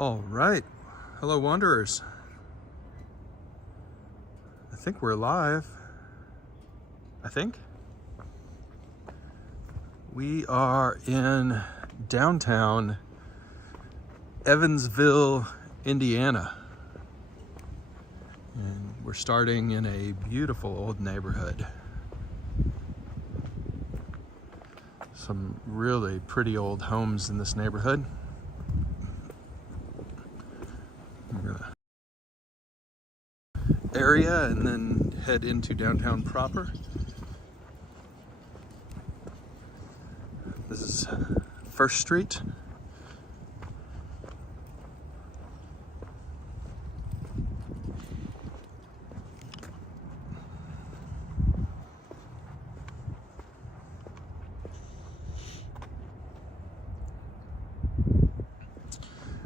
All right. Hello, wanderers. I think we're live. I think. We are in downtown Evansville, Indiana. And we're starting in a beautiful old neighborhood. Some really pretty old homes in this neighborhood. We're gonna area and then head into downtown proper. This is First Street.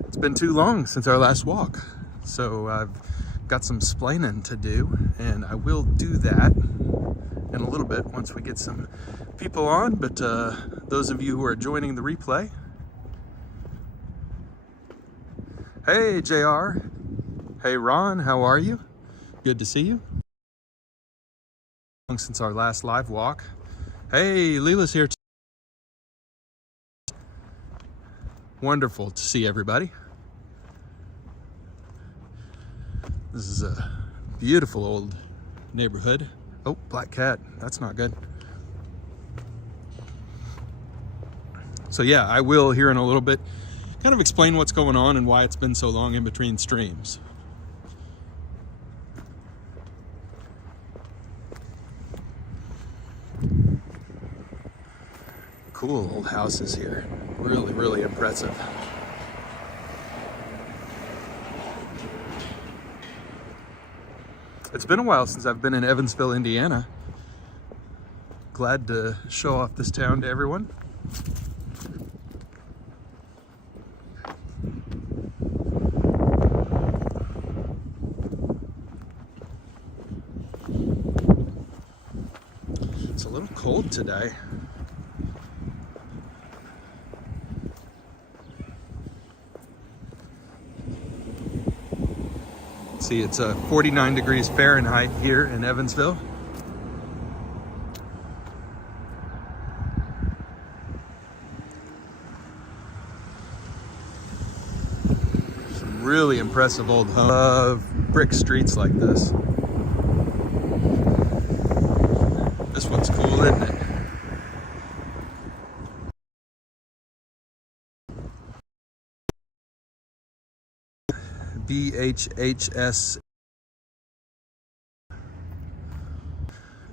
It's been too long since our last walk, so I've got some splaining to do, and I will do that in a little bit once we get some people on. But those of you who are joining the replay, hey JR, hey Ron, how are you? Good to see you. Long since our last live walk. Hey, Leela's here too. Wonderful to see everybody. This is a beautiful old neighborhood. Oh, black cat. That's not good. So yeah, I will here in a little bit kind of explain what's going on and why it's been so long in between streams. Cool old houses here. Really, really impressive. It's been a while since I've been in Evansville, Indiana. Glad to show off this town to everyone. It's a little cold today. See, it's 49 degrees Fahrenheit here in Evansville. Some really impressive old homes. Love brick streets like this. This one's cool, isn't it? BHHS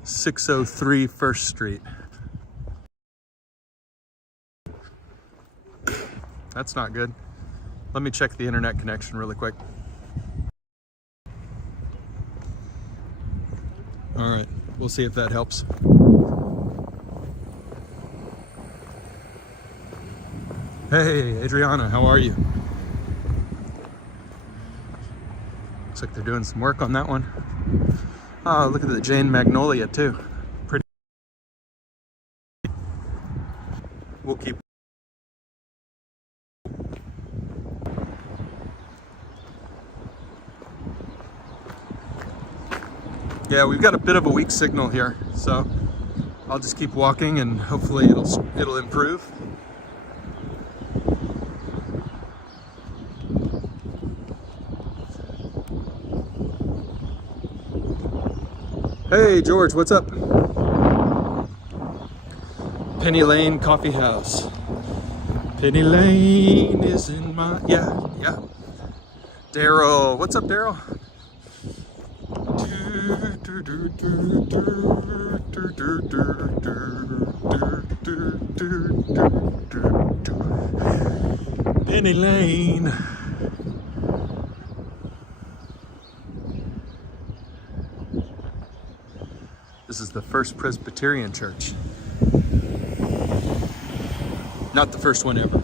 603 First Street. That's not good. Let me check the internet connection really quick. All right, we'll see if that helps. Hey, Adriana, how are you? Looks like they're doing some work on that one. Oh, look at the Jane Magnolia too. Pretty. We'll keep. Yeah, we've got a bit of a weak signal here, so I'll just keep walking and hopefully it'll improve. Hey George, what's up? Penny Lane Coffee House. Penny Lane is in my, yeah. Daryl, what's up Daryl? Penny Lane. This is the First Presbyterian Church. Not the first one ever.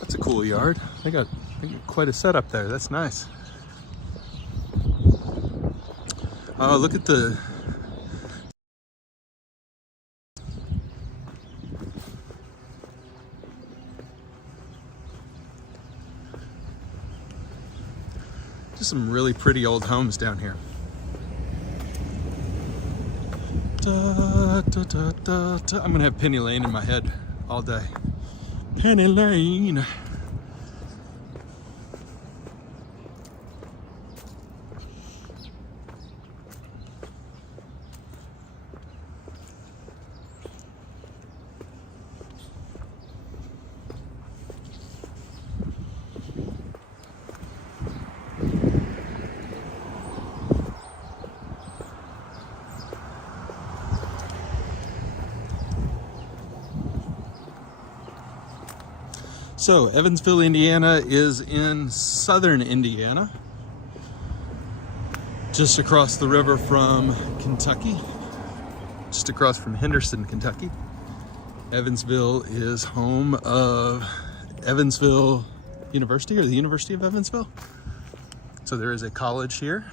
That's a cool yard. They got quite a setup there. That's nice. Oh, look at the... Just some really pretty old homes down here. Da, da, da, da, da. I'm gonna have Penny Lane in my head all day. Penny Lane. So, Evansville, Indiana is in southern Indiana, just across the river from Kentucky, just across from Henderson, Kentucky. Evansville is home of Evansville University, or the University of Evansville. So there is a college here.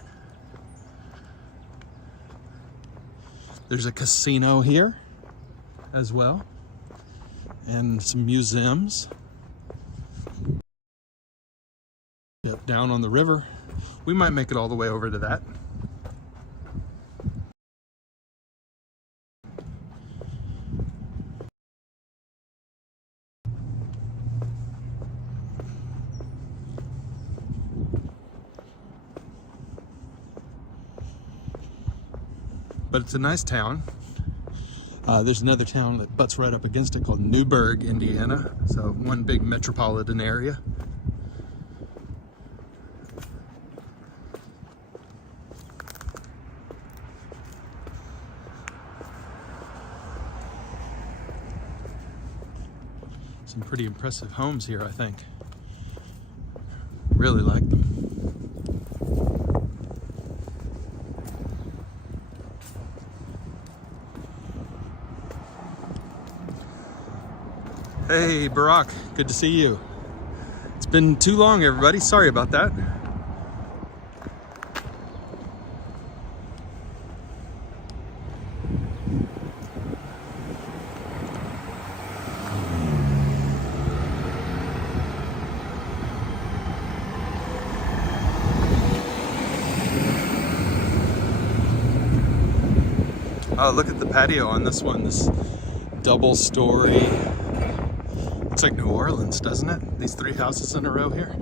There's a casino here as well, and some museums. Yep, down on the river. We might make it all the way over to that. But it's a nice town. There's another town that butts right up against it called Newburgh, Indiana. So one big metropolitan area. Some pretty impressive homes here, I think. Really like them. Hey, Barack, good to see you. It's been too long, everybody. Sorry about that. Oh, look at the patio on this one, this double story. Looks like New Orleans, doesn't it? These three houses in a row here.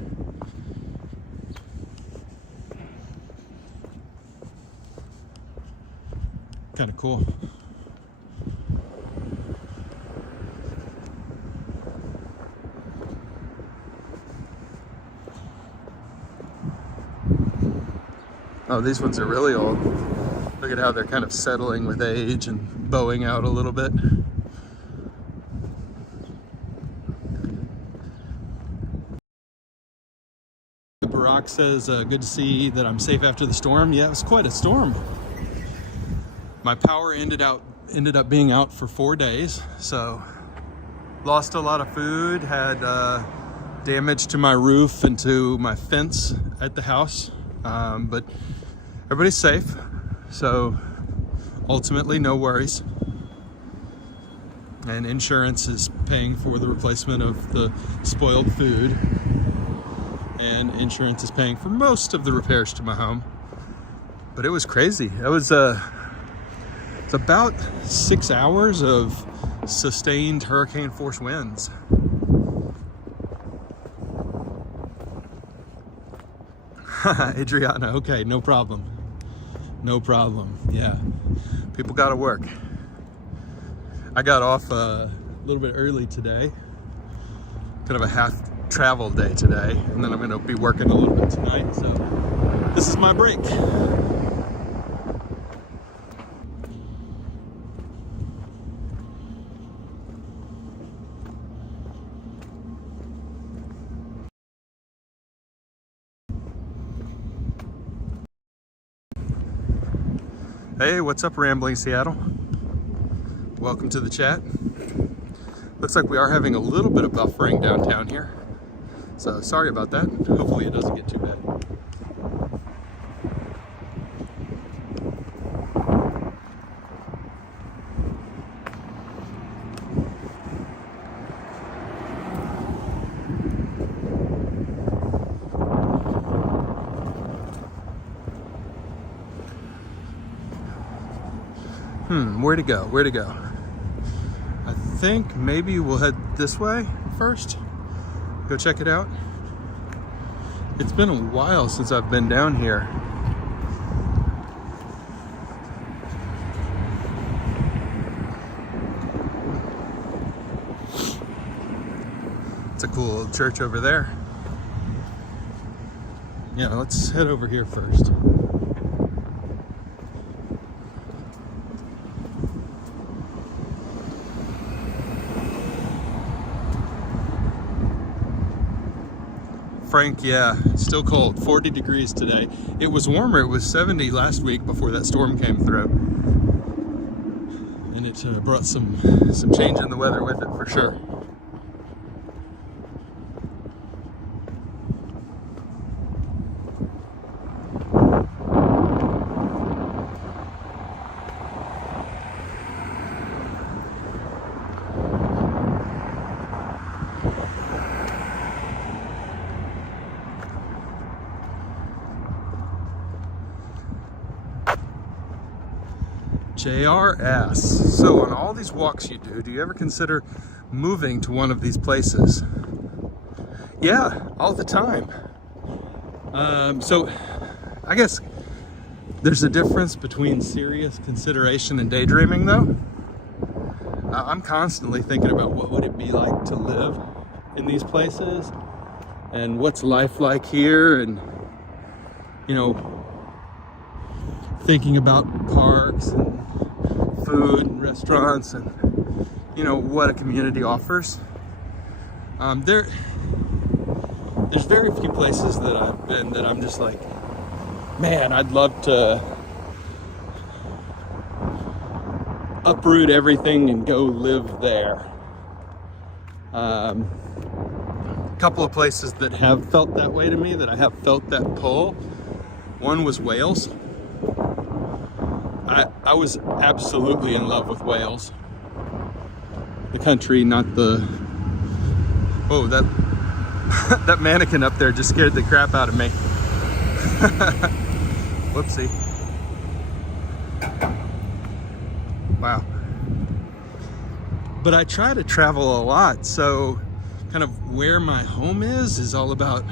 Kind of cool. Oh, these ones are really old. Look at how they're kind of settling with age and bowing out a little bit. Barack says, good to see that I'm safe after the storm. Yeah, it was quite a storm. My power ended up being out for 4 days, so lost a lot of food, had damage to my roof and to my fence at the house, but everybody's safe. So ultimately, no worries. And insurance is paying for the replacement of the spoiled food. And insurance is paying for most of the repairs to my home. But it was crazy. It was it's about 6 hours of sustained hurricane force winds. Adriana, okay, no problem. No problem, yeah. People gotta work. I got off a little bit early today. Kind of a half travel day today. And then I'm gonna be working a little bit tonight, so this is my break. Hey, what's up, Rambling Seattle? Welcome to the chat. Looks like we are having a little bit of buffering downtown here. So sorry about that. Hopefully it doesn't get too bad. Where to go? Where to go? I think maybe we'll head this way first. Go check it out. It's been a while since I've been down here. It's a cool little church over there. Yeah, let's head over here first. Frank, yeah, still cold, 40 degrees today. It was warmer, it was 70 last week before that storm came through. And it brought some change in the weather with it for sure. JRS. So on all these walks you do you ever consider moving to one of these places? Yeah, all the time. So I guess there's a difference between serious consideration and daydreaming though. I'm constantly thinking about what would it be like to live in these places and what's life like here, and you know, thinking about parks and food and restaurants and you know what a community offers. There's very few places that I've been that I'm just like, man, I'd love to uproot everything and go live there. A couple of places that have felt that way to me, that I have felt that pull. One was Wales. I was absolutely in love with Wales. The country, not the... Oh, that that mannequin up there just scared the crap out of me. Whoopsie. Wow. But I try to travel a lot, so kind of where my home is all about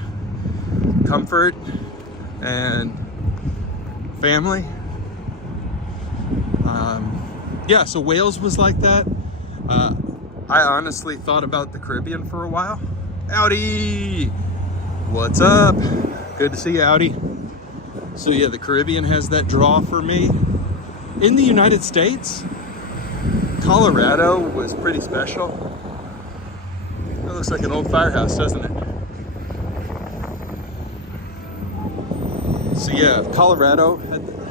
comfort and family. Yeah, so Wales was like that. I honestly thought about the Caribbean for a while. Howdy! What's up? Good to see you, Howdy. So yeah, the Caribbean has that draw for me. In the United States, Colorado was pretty special. That looks like an old firehouse, doesn't it? So yeah, Colorado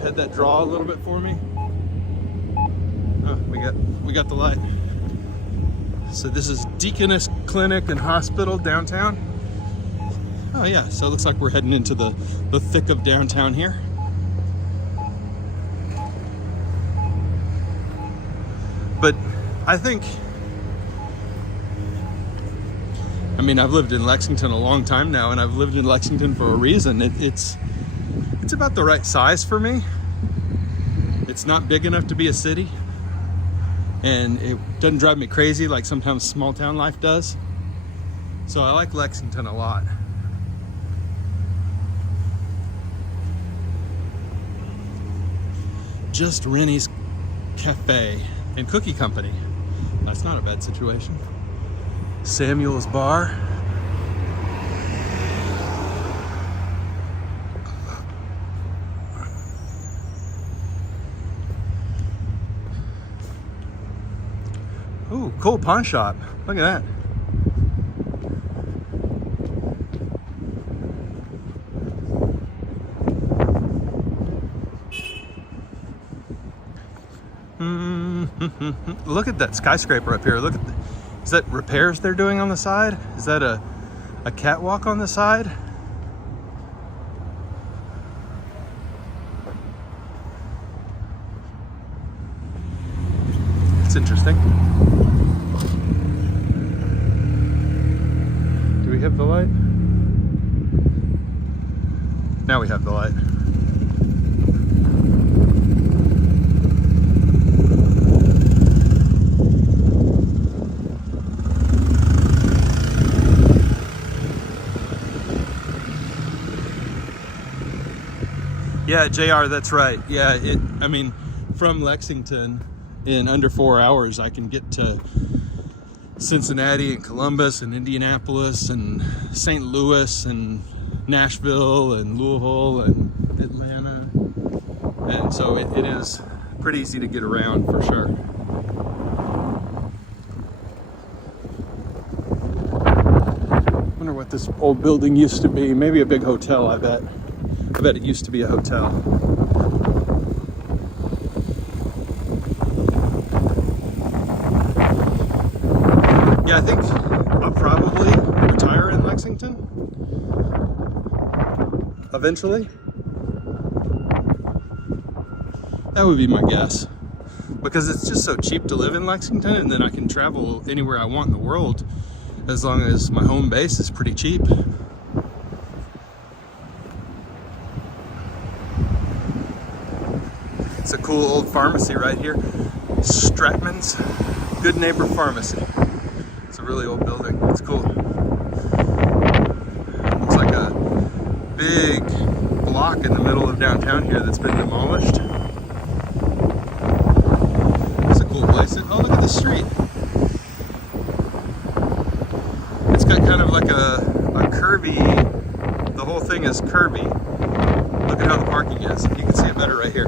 had that draw a little bit for me. Oh, we got the light. So this is Deaconess Clinic and Hospital downtown. Oh yeah, so it looks like we're heading into the thick of downtown here. But I think, I mean, I've lived in Lexington a long time now, and I've lived in Lexington for a reason. It's about the right size for me. It's not big enough to be a city, and it doesn't drive me crazy like sometimes small town life does. So I like Lexington a lot. Just Rennie's Cafe and Cookie Company. That's not a bad situation. Samuel's Bar. Ooh, cool pawn shop. Look at that. Look at that skyscraper up here. Look at is that repairs they're doing on the side? Is that a a catwalk on the side. It's interesting. Do we have the light? Now we have the light. Yeah, JR, that's right. Yeah, I mean, from Lexington in under 4 hours, I can get to Cincinnati and Columbus and Indianapolis and St. Louis and Nashville and Louisville and Atlanta. And so it is pretty easy to get around for sure. Wonder what this old building used to be. Maybe a big hotel, I bet. I bet it used to be a hotel. Yeah, I think I'll probably retire in Lexington eventually. That would be my guess. Because it's just so cheap to live in Lexington, and then I can travel anywhere I want in the world as long as my home base is pretty cheap. It's a cool old pharmacy right here. Stratman's Good Neighbor Pharmacy. It's a really old building. It's cool. Looks like a big block in the middle of downtown here that's been demolished. It's a cool place. Oh, look at the street. It's got kind of like a curvy, the whole thing is curvy. Look at how the parking is. You can see it better right here.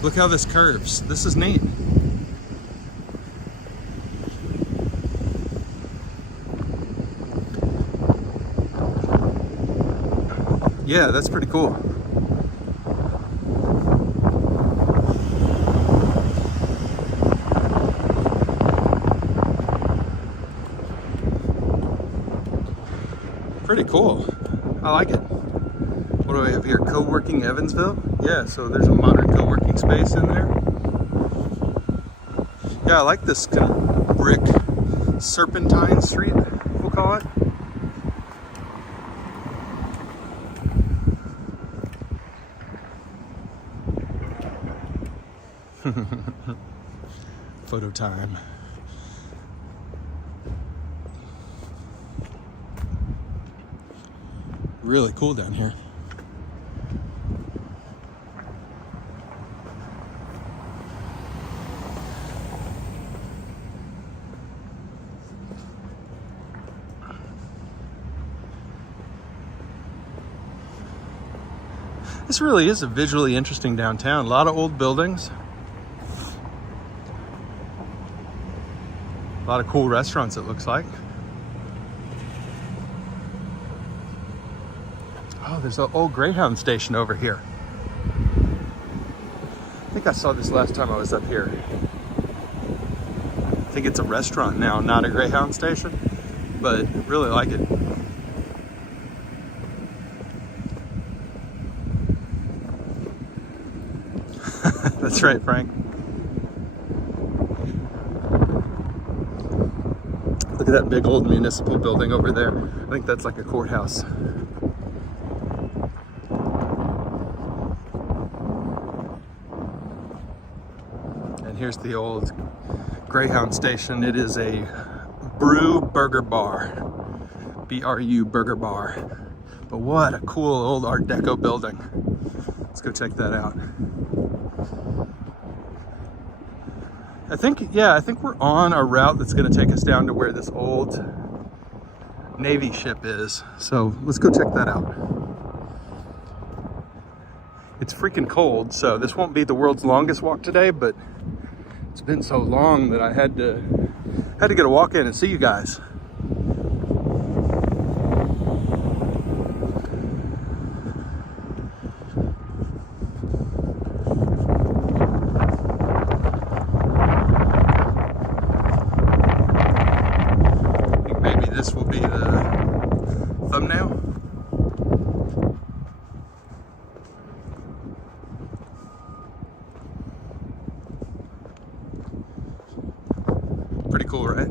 Look how this curves. This is neat. Yeah, that's pretty cool. Pretty cool. I like it. What do I have here? Co-working Evansville? Yeah, so there's a modern co-working space in there. Yeah, I like this kind of brick serpentine street, we'll call it. Photo time. Really cool down here. This really is a visually interesting downtown. A lot of old buildings. A lot of cool restaurants, it looks like. Oh, there's an old Greyhound station over here. I think I saw this last time I was up here. I think it's a restaurant now, not a Greyhound station, but really like it. That's right, Frank. Look at that big old municipal building over there. I think that's like a courthouse. And here's the old Greyhound station. It is a Brew Burger Bar. B-R-U Burger Bar. But what a cool old Art Deco building. Let's go check that out. I think we're on a route that's going to take us down to where this old Navy ship is. So let's go check that out. It's freaking cold, so this won't be the world's longest walk today, but it's been so long that I had to get a walk in and see you guys. this will be the thumbnail. Pretty cool, right?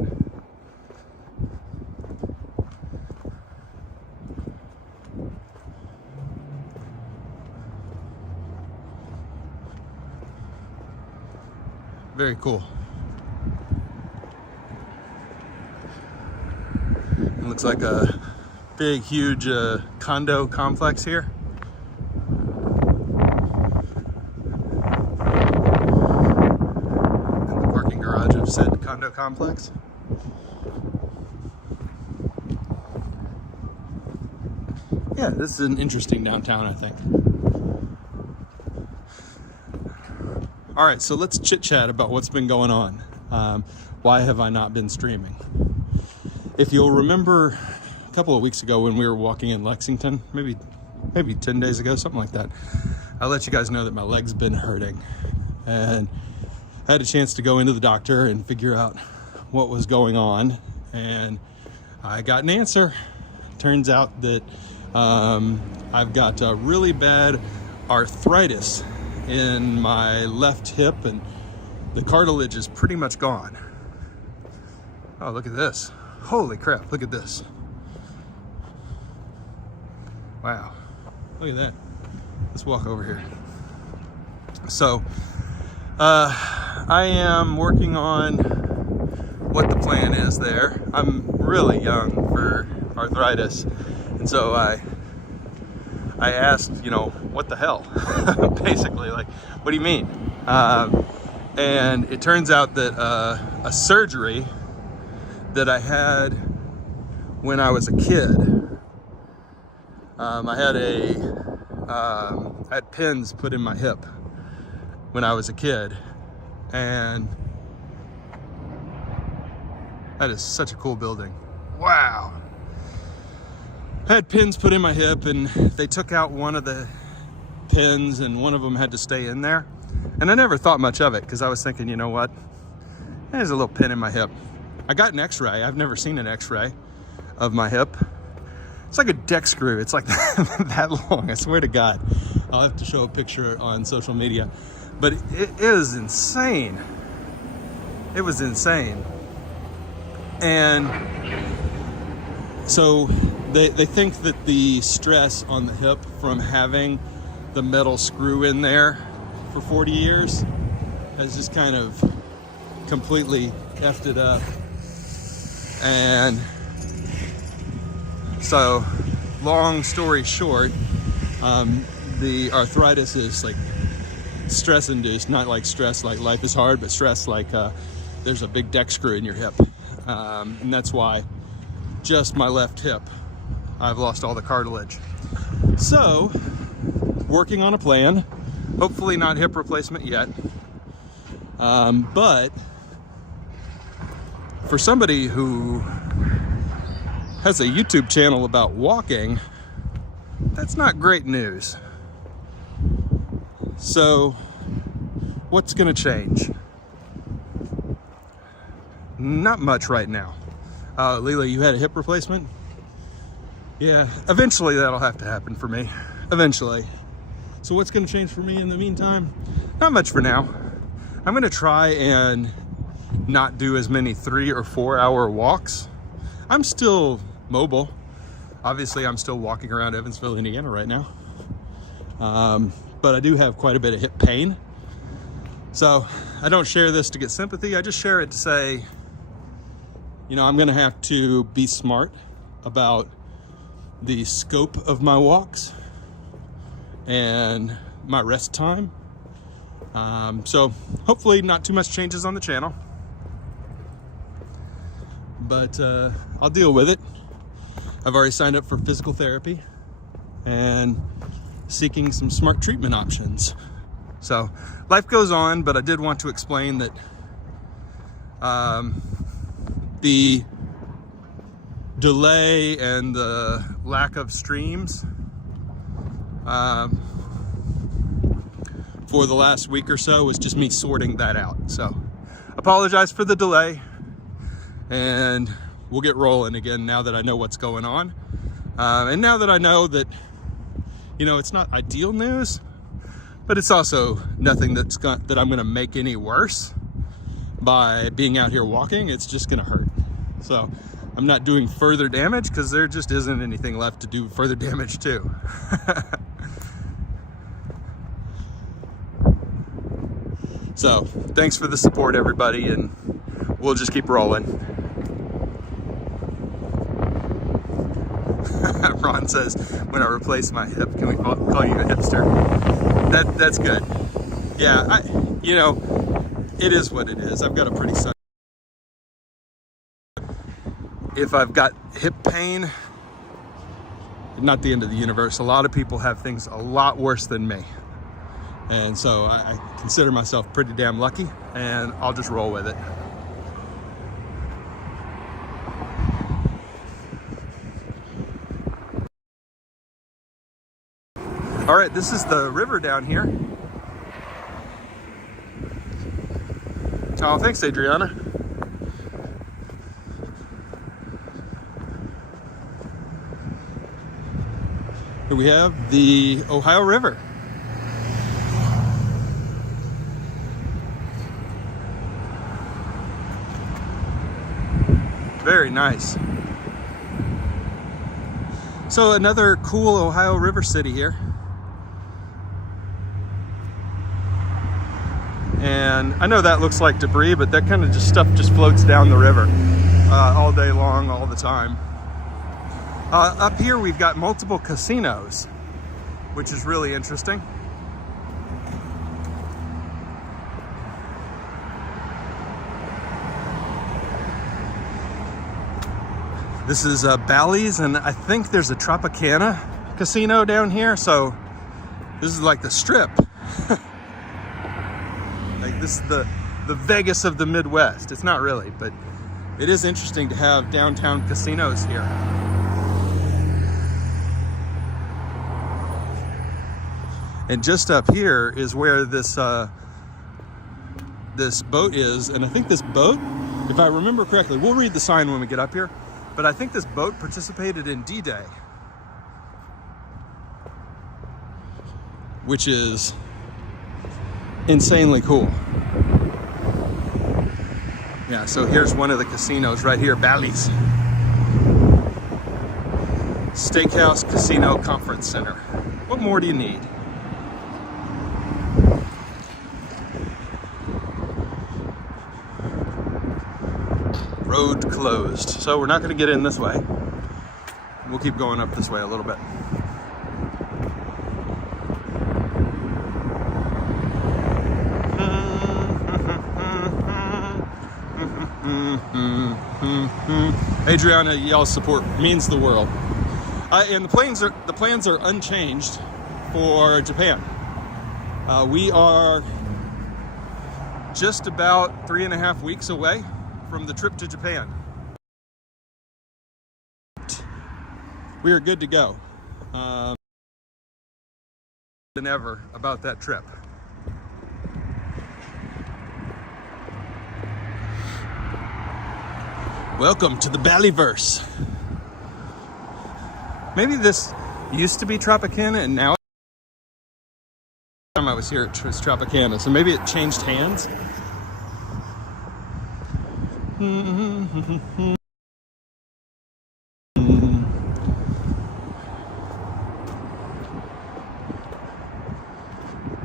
Very cool. It looks like a big, huge condo complex here. And the parking garage of said condo complex. Yeah, this is an interesting downtown, I think. All right, so let's chit chat about what's been going on. Why have I not been streaming? If you'll remember a couple of weeks ago when we were walking in Lexington, maybe 10 days ago, something like that, I let you guys know that my leg's been hurting. And I had a chance to go into the doctor and figure out what was going on. And I got an answer. Turns out that I've got really bad arthritis in my left hip, and the cartilage is pretty much gone. Oh, look at this. Holy crap, look at this. Wow, look at that. Let's walk over here. So, I am working on what the plan is there. I'm really young for arthritis, and so I asked, what the hell? Basically, like, what do you mean? And it turns out that a surgery that I had when I was a kid, I had pins put in my hip when I was a kid, and that is such a cool building. Wow. I had pins put in my hip, and they took out one of the pins, and one of them had to stay in there. And I never thought much of it because I was thinking, you know what? There's a little pin in my hip. I got an x-ray. I've never seen an x-ray of my hip. It's like a deck screw. It's like that long. I swear to God. I'll have to show a picture on social media. But it is insane. It was insane. And so they think that the stress on the hip from having the metal screw in there for 40 years has just kind of completely effed it up. And so, long story short, the arthritis is like stress induced, not like stress like life is hard, but stress like there's a big deck screw in your hip. And that's why just my left hip, I've lost all the cartilage. So, working on a plan, hopefully not hip replacement yet. But for somebody who has a YouTube channel about walking, that's not great news. So, what's gonna change? Not much right now. Leela, you had a hip replacement? Yeah, eventually that'll have to happen for me. Eventually. So what's gonna change for me in the meantime? Not much for now. I'm gonna try and not do as many 3 or 4 hour walks. I'm still mobile. Obviously, I'm still walking around Evansville, Indiana right now. But I do have quite a bit of hip pain. So I don't share this to get sympathy. I just share it to say, I'm gonna have to be smart about the scope of my walks and my rest time. So hopefully not too much changes on the channel, but I'll deal with it. I've already signed up for physical therapy and seeking some smart treatment options. So life goes on, but I did want to explain that the delay and the lack of streams for the last week or so was just me sorting that out. So apologize for the delay, and we'll get rolling again now that I know what's going on. And now that I know that, you know, it's not ideal news, but it's also nothing that I'm gonna make any worse by being out here walking. It's just gonna hurt. So I'm not doing further damage because there just isn't anything left to do further damage to. So thanks for the support, everybody, and we'll just keep rolling. Ron says, when I replace my hip, can we call you a hipster? That's good. Yeah, you know, it is what it is. I've got a pretty sucky. If I've got hip pain, not the end of the universe. A lot of people have things a lot worse than me. And so I consider myself pretty damn lucky, and I'll just roll with it. All right, this is the river down here. Oh, thanks, Adriana. Here we have the Ohio River. Very nice. So another cool Ohio River city here. And I know that looks like debris, but that kind of stuff just floats down the river all day long, all the time. Up here we've got multiple casinos, which is really interesting. This is Bally's, and I think there's a Tropicana casino down here, so this is like the Strip. Like this is the Vegas of the Midwest. It's not really, but it is interesting to have downtown casinos here. And just up here is where this this boat is, and I think this boat, if I remember correctly, we'll read the sign when we get up here, but I think this boat participated in D-Day, which is insanely cool. Yeah, so here's one of the casinos right here, Bally's. Steakhouse Casino Conference Center. What more do you need? Road closed. So we're not going to get in this way. We'll keep going up this way a little bit. Adriana, y'all's support means the world. And the plans are unchanged for Japan. We are just about 3.5 weeks away from the trip to Japan. We are good to go. Than ever about that trip. Welcome to the Ballyverse. Maybe this used to be Tropicana, and now time I was here it was Tropicana, so maybe it changed hands.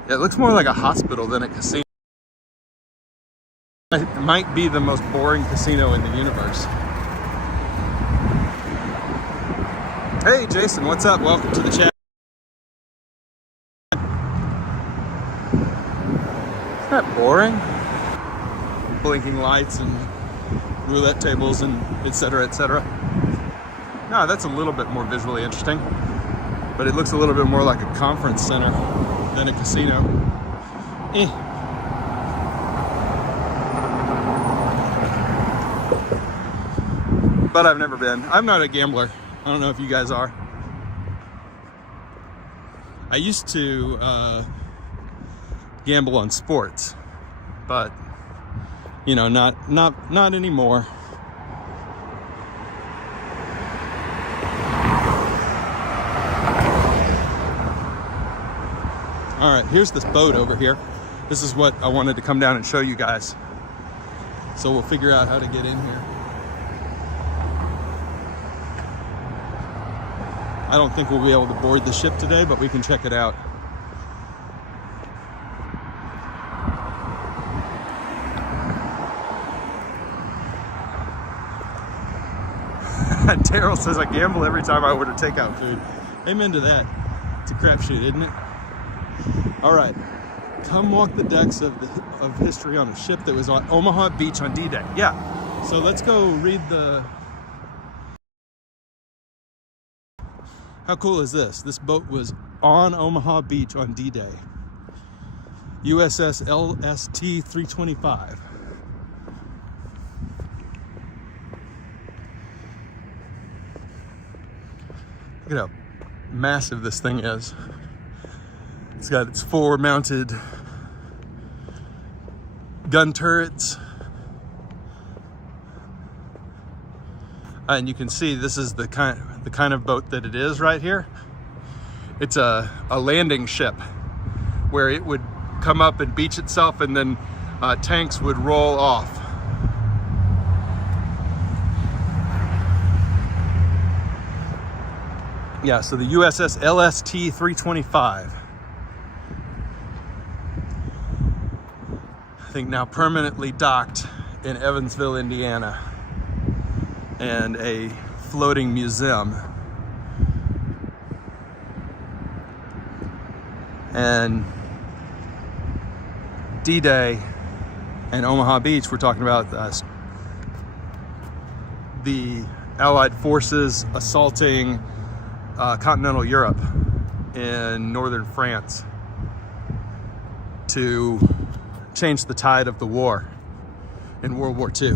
It looks more like a hospital than a casino. It might be the most boring casino in the universe. Hey Jason, what's up? Welcome to the chat. Isn't that boring? Blinking lights and roulette tables and etc., etc. No, that's a little bit more visually interesting, but it looks a little bit more like a conference center than a casino. But I've never been. I'm not a gambler. I don't know if you guys are. I used to gamble on sports, but you know, not anymore. All right, here's this boat over here. This is what I wanted to come down and show you guys. So we'll figure out how to get in here. I don't think we'll be able to board the ship today, but we can check it out. Daryl says I gamble every time I order takeout food. Amen to that. It's a crapshoot, isn't it? All right, come walk the decks of history on a ship that was on Omaha Beach on D-Day. Yeah, so let's go read the... How cool is this? This boat was on Omaha Beach on D-Day. USS LST 325. Look at how massive this thing is. It's got its forward mounted gun turrets. And you can see this is the kind of boat that it is right here. It's a landing ship where it would come up and beach itself, and then tanks would roll off. Yeah, so the USS LST 325. I think now permanently docked in Evansville, Indiana, and a floating museum. And D-Day and Omaha Beach, we're talking about the Allied forces assaulting continental Europe in northern France to change the tide of the war in World War II.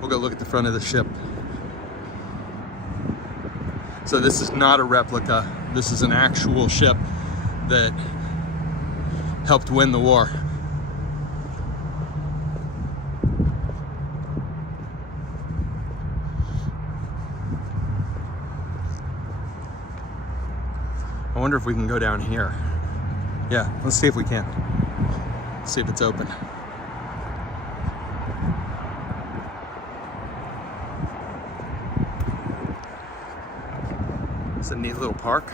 We'll go look at the front of the ship. So this is not a replica. This is an actual ship that helped win the war. I wonder if we can go down here. Yeah, let's see if we can. Let's see if it's open. It's a neat little park.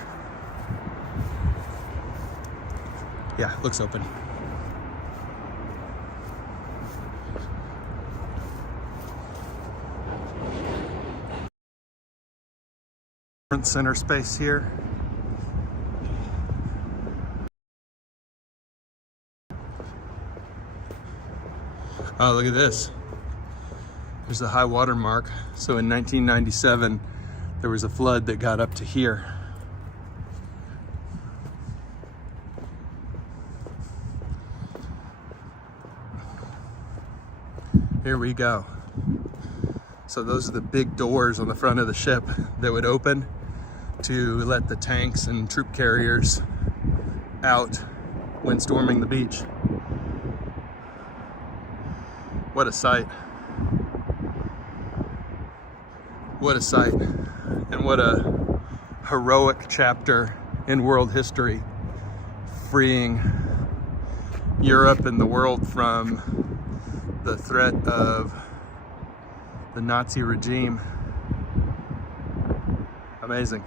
Yeah, it looks open. Center space here. Oh, look at this. There's the high water mark. So in 1997, there was a flood that got up to here. Here we go. So those are the big doors on the front of the ship that would open to let the tanks and troop carriers out when storming the beach. What a sight. What a sight. And what a heroic chapter in world history, freeing Europe and the world from the threat of the Nazi regime. Amazing.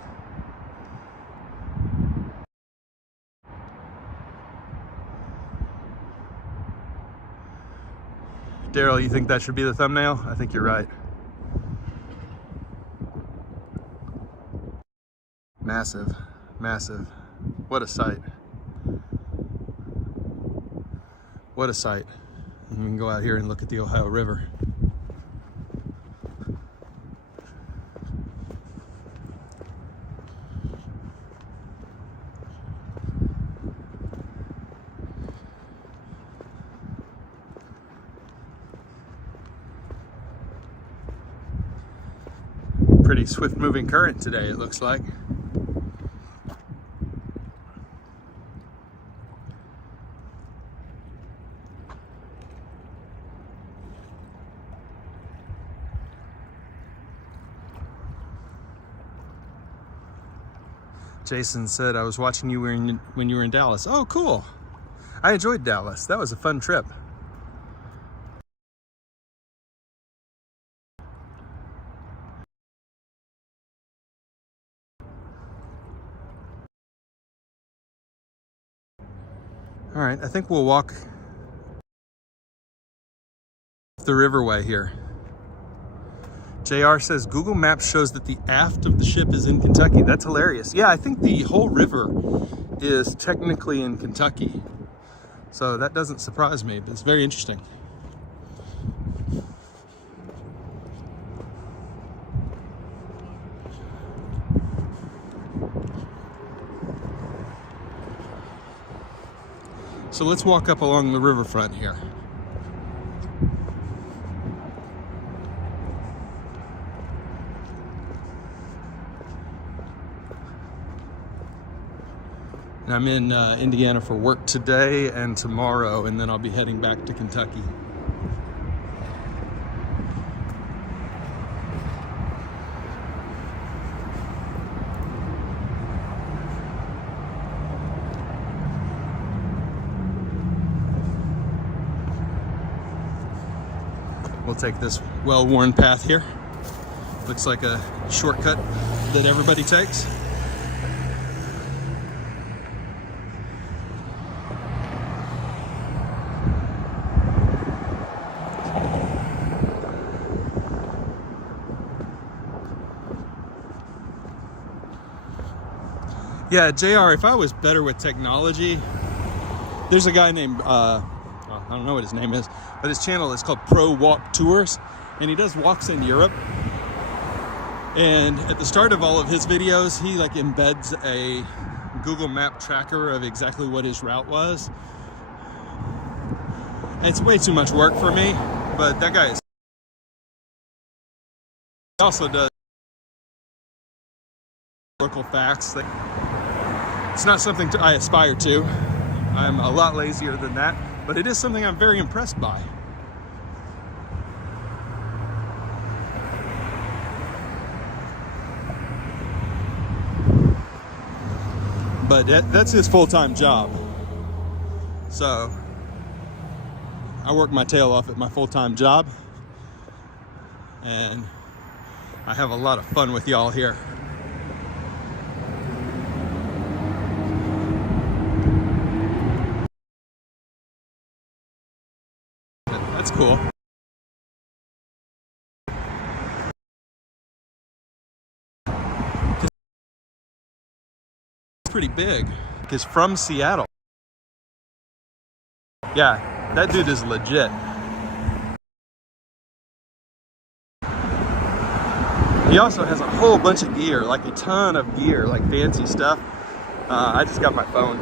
Daryl, you think that should be the thumbnail? I think you're right. Massive, massive. What a sight. What a sight. And we can go out here and look at the Ohio River. Pretty swift moving current today, it looks like. Jason said, I was watching you when you were in Dallas. Oh, cool. I enjoyed Dallas. That was a fun trip. All right, I think we'll walk the riverway here. JR says Google Maps shows that the aft of the ship is in Kentucky. That's hilarious. Yeah, I think the whole river is technically in Kentucky. So that doesn't surprise me, but it's very interesting. So let's walk up along the riverfront here. And I'm in Indiana for work today and tomorrow, and then I'll be heading back to Kentucky. We'll take this well-worn path here. Looks like a shortcut that everybody takes. Yeah, JR, if I was better with technology, there's a guy named, I don't know what his name is, but his channel is called Pro Walk Tours, and he does walks in Europe. And at the start of all of his videos, he like embeds a Google Map tracker of exactly what his route was. And it's way too much work for me, but that guy is. He also does local facts. It's not something I aspire to. I'm a lot lazier than that, but it is something I'm very impressed by. But that's his full-time job. So I work my tail off at my full-time job, and I have a lot of fun with y'all here. That's cool. It's pretty big. He's from Seattle. Yeah, that dude is legit. He also has a whole bunch of gear, like a ton of gear, like fancy stuff. I just got my phone.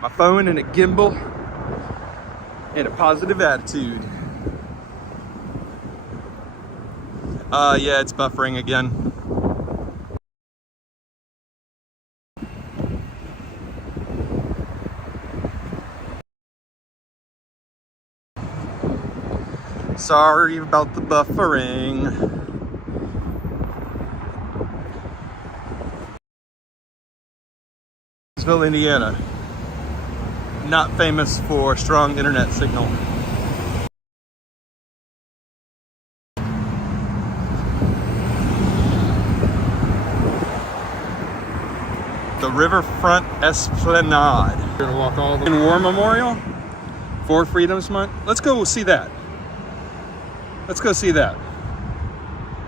My phone and a gimbal and a positive attitude. Yeah, it's buffering again. Sorry about the buffering. Evansville, Indiana. Not famous for strong internet signal. The Riverfront Esplanade. We're gonna walk all the way. War Memorial for Freedom's Month. Let's go see that. Let's go see that.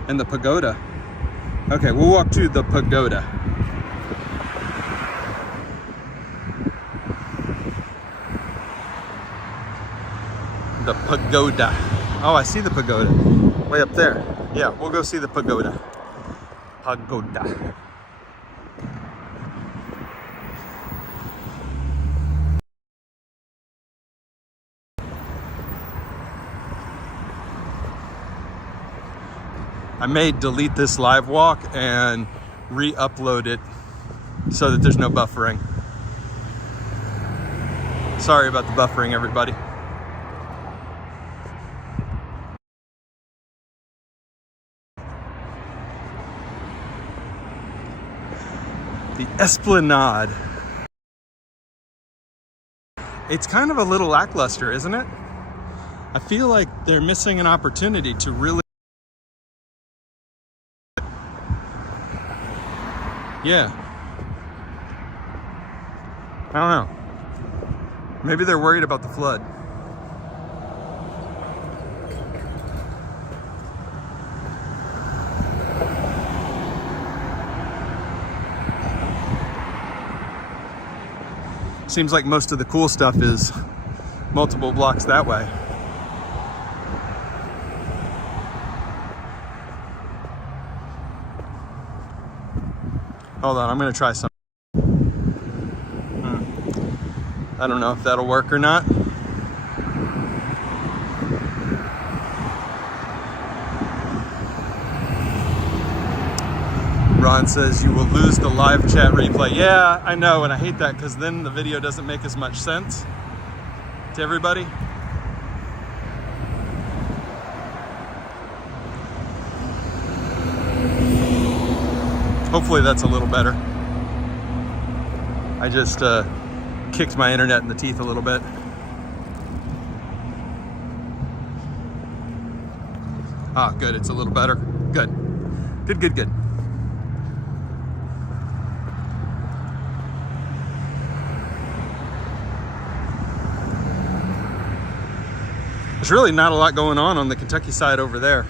And the pagoda. Okay, we'll walk to the pagoda. The pagoda. Oh, I see the pagoda. Way up there. Yeah, we'll go see the pagoda. Pagoda. I may delete this live walk and re-upload it so that there's no buffering. Sorry about the buffering, everybody. The Esplanade. It's kind of a little lackluster, isn't it? I feel like they're missing an opportunity to really... Yeah. I don't know. Maybe they're worried about the flood. Seems like most of the cool stuff is multiple blocks that way. Hold on, I'm gonna try something. I don't know if that'll work or not. Ron says you will lose the live chat replay. Yeah, I know, and I hate that because then the video doesn't make as much sense to everybody. Hopefully that's a little better. I just kicked my internet in the teeth a little bit. Ah, good, it's a little better. Good, good, good, good. There's really not a lot going on the Kentucky side over there.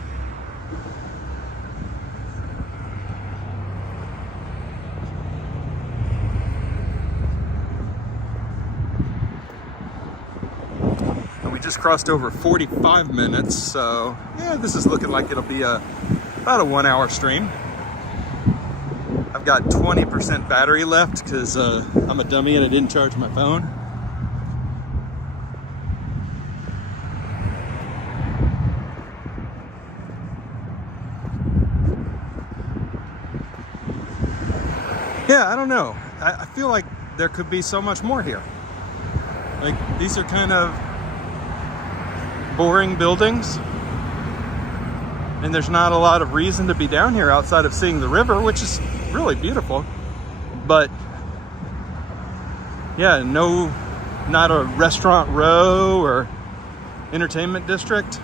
And we just crossed over 45 minutes, so yeah, this is looking like it'll be about a 1 hour stream. I've got 20% battery left because I'm a dummy and I didn't charge my phone. Yeah, I don't know. I feel like there could be so much more here. Like, these are kind of boring buildings, and there's not a lot of reason to be down here outside of seeing the river, which is really beautiful. But yeah, not a restaurant row or entertainment district.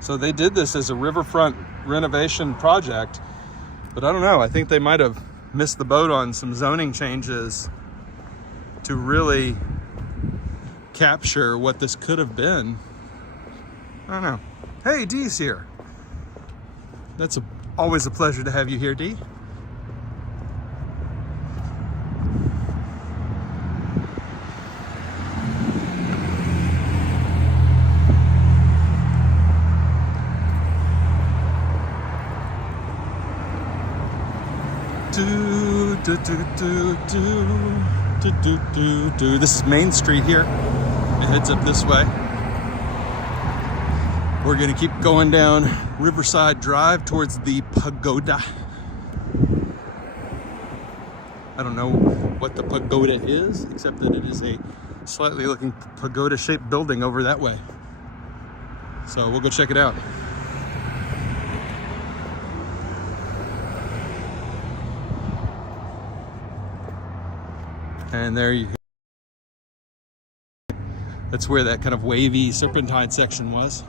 So they did this as a riverfront renovation project, but I don't know, I think they might have missed the boat on some zoning changes to really capture what this could have been. I don't know. Hey, Dee's here. That's always a pleasure to have you here, Dee. This is Main Street here. It heads up this way. We're gonna keep going down Riverside Drive towards the pagoda. I don't know what the pagoda is, except that it is a slightly looking pagoda-shaped building over that way. So we'll go check it out. And there you go. That's where that kind of wavy serpentine section was.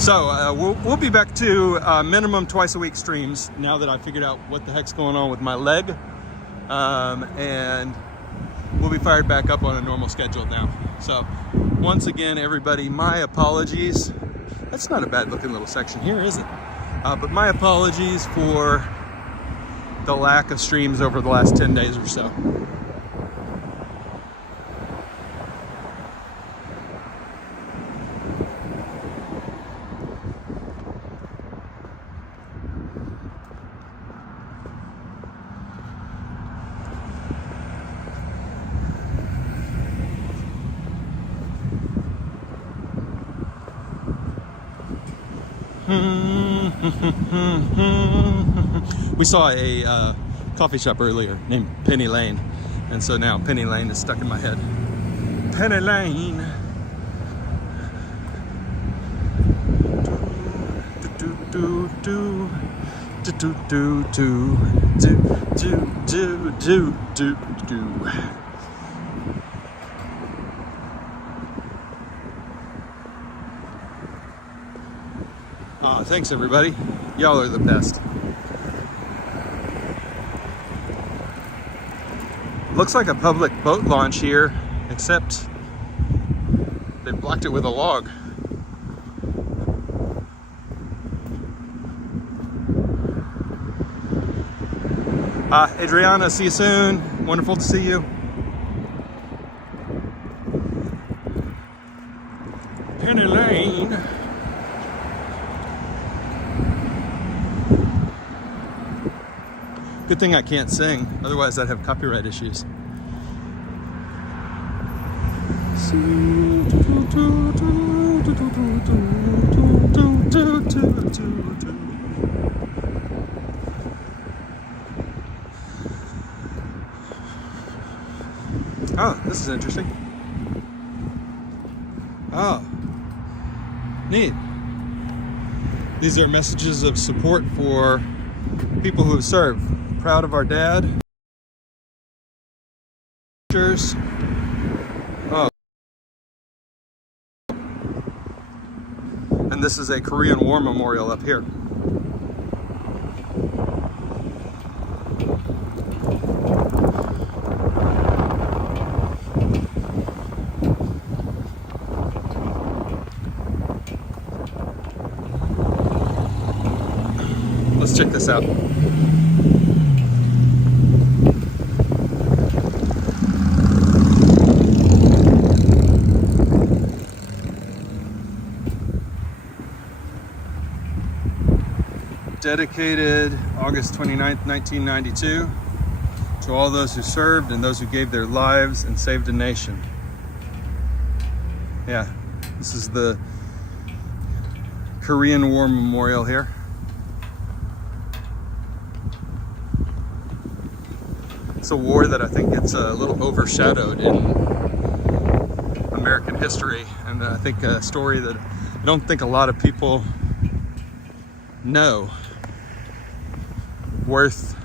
So we'll be back to minimum twice a week streams now that I figured out what the heck's going on with my leg. And we'll be fired back up on a normal schedule now. So once again, everybody, my apologies. That's not a bad looking little section here, is it? But my apologies for the lack of streams over the last 10 days or so. We saw a coffee shop earlier named Penny Lane, and so now Penny Lane is stuck in my head. Penny Lane. Do do do do do do do do do do do. Ah, thanks everybody. Y'all are the best. Looks like a public boat launch here, except they blocked it with a log. Adriana, see you soon. Wonderful to see you. Penny Lane. Good thing I can't sing, otherwise I'd have copyright issues. Oh, this is interesting. Oh, neat. These are messages of support for people who have served. Proud of our dad. Oh. And this is a Korean War memorial up here. Let's check this out. Dedicated August 29th, 1992, to all those who served and those who gave their lives and saved a nation. Yeah, this is the Korean War Memorial here. It's a war that I think gets a little overshadowed in American history, and I think a story that I don't think a lot of people know. Worth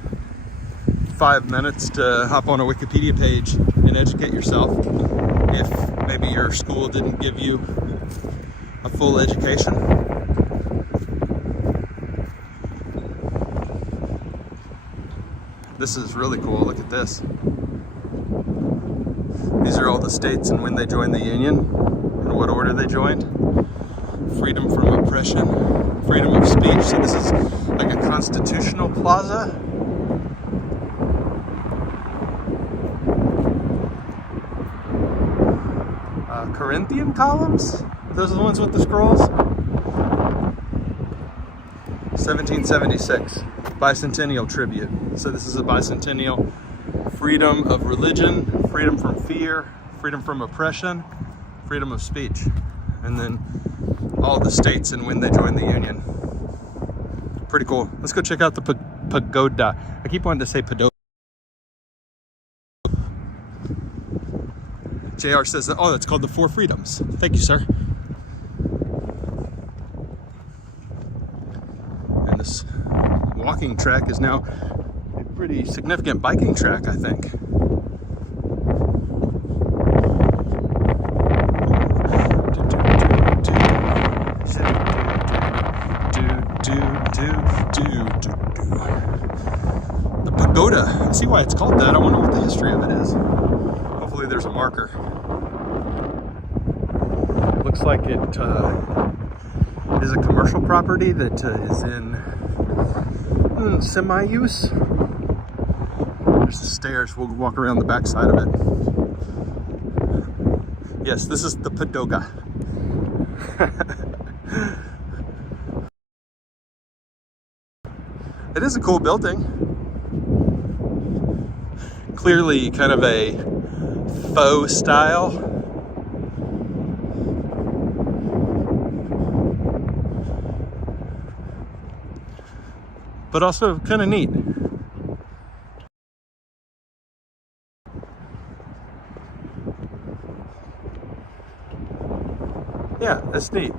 5 minutes to hop on a Wikipedia page and educate yourself if maybe your school didn't give you a full education. This is really cool. Look at this. These are all the states and when they joined the Union and what order they joined. Freedom from oppression, freedom of speech. So this is like a constitutional plaza. Corinthian columns? Those are the ones with the scrolls? 1776, bicentennial tribute. So this is a bicentennial. Freedom of religion, freedom from fear, freedom from oppression, freedom of speech. And then all the states and when they joined the Union. Pretty cool. Let's go check out the pagoda. I keep wanting to say pagoda. JR says that, oh, it's called the Four Freedoms. Thank you, sir. And this walking track is now a pretty significant biking track, I think. The pagoda. I see why it's called that. I wonder what the history of it is. Hopefully there's a marker. Looks like it is a commercial property that is in semi-use. There's the stairs. We'll walk around the back side of it. Yes, this is the pagoda. It is a cool building. Clearly kind of a faux style. but also kind of neat. Yeah, that's neat.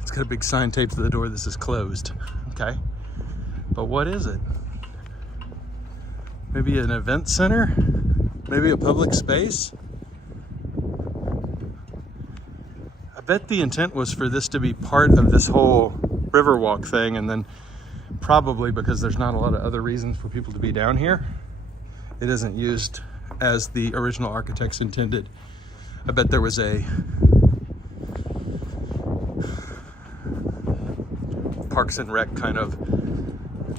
It's got a big sign taped to the door. This is closed. Okay. But what is it? Maybe an event center? Maybe a public space? I bet the intent was for this to be part of this whole Riverwalk thing, and then probably because there's not a lot of other reasons for people to be down here, it isn't used as the original architects intended. I bet there was a Parks and Rec kind of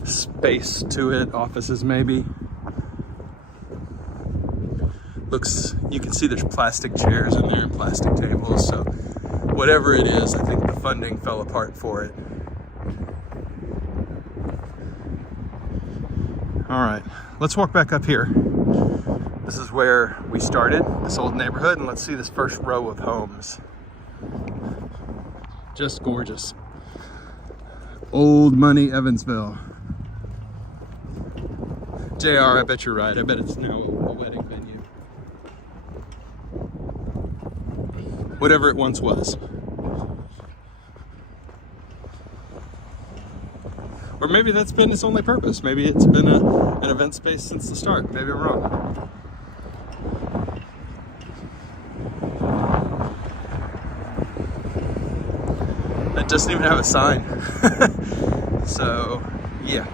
space to it, offices maybe. Looks, you can see there's plastic chairs in there and plastic tables, so whatever it is, I think the funding fell apart for it. All right, let's walk back up here. This is where we started, this old neighborhood, and let's see this first row of homes. Just gorgeous. Old money Evansville. JR, I bet you're right. I bet it's now a wedding venue. Whatever it once was. Or maybe that's been its only purpose. Maybe it's been an event space since the start. Maybe I'm wrong. It doesn't even have a sign. So, yeah.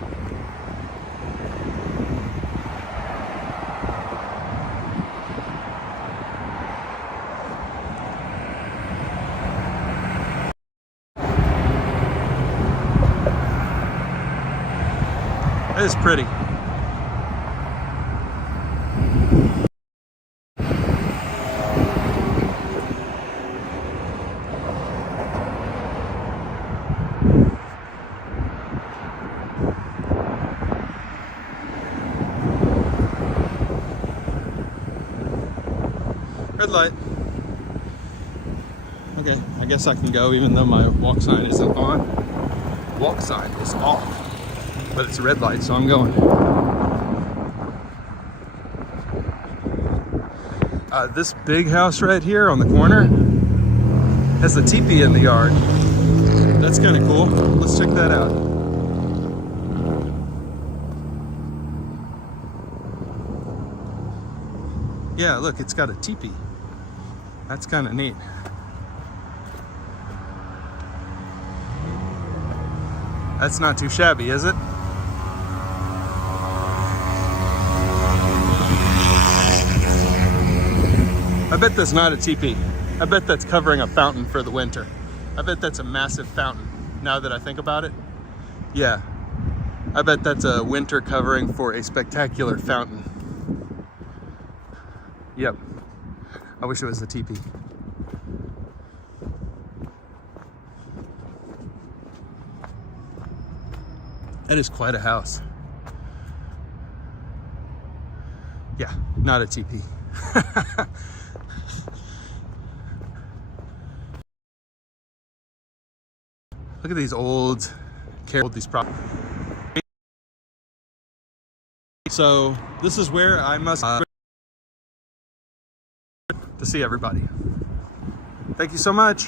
It is pretty. Red light. Okay, I guess I can go even though my walk sign isn't on. Walk sign is off. But it's a red light, so I'm going. This big house right here on the corner has a teepee in the yard. That's kind of cool. Let's check that out. Yeah, look, it's got a teepee. That's kind of neat. That's not too shabby, is it? I bet that's not a teepee. I bet that's covering a fountain for the winter. I bet that's a massive fountain, now that I think about it. Yeah, I bet that's a winter covering for a spectacular fountain. Yep, I wish it was a teepee. That is quite a house. Yeah, not a teepee. Look at these these properties. So this is where I must to see everybody. Thank you so much.